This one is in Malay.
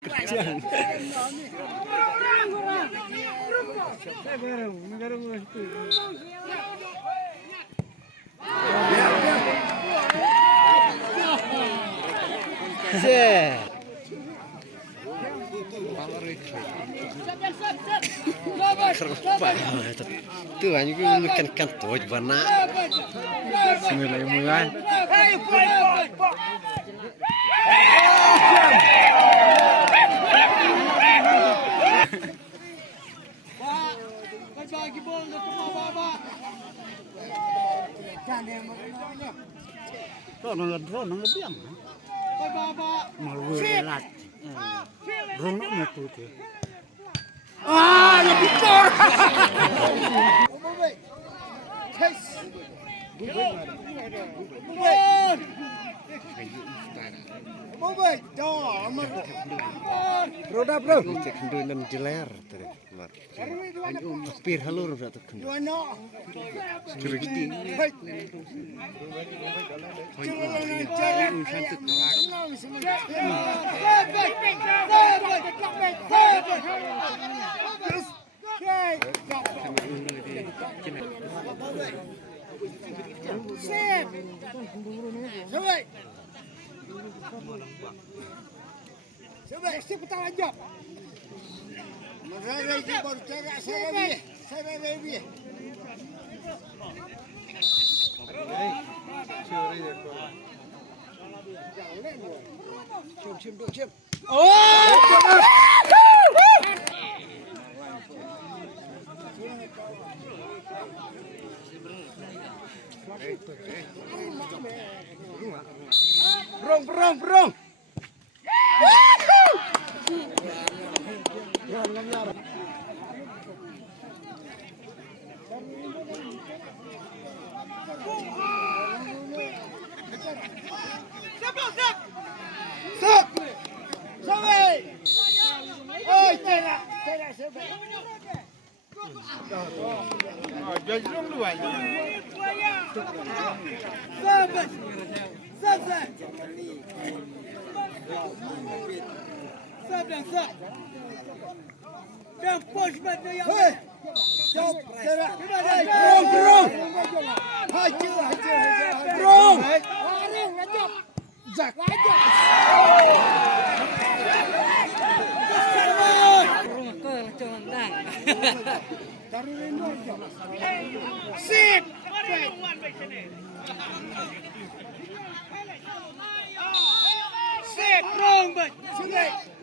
Kecil. Tuh anjing makan tuh warna. Semula mulai. Bagi bola ke baba. Ronang diam. Baba. Malu relat. Ronang itu tu. Lebih kor. Roda bro. Cek kendui dan jeler tadi. Pir halur berarti kendui. Cerigi. Coba siapa tahu aja. Mereka itu baru cara saya lebih. Cium. Oh! Brong. Stop! Sampai! Oh, tengah sampai. Jajung dua ini. Sampai. Dan push back yang. Hey! Stop! Brong! Haji. Brong! Areng ngajak. Jak. Sip! Sip! Brong! Sip!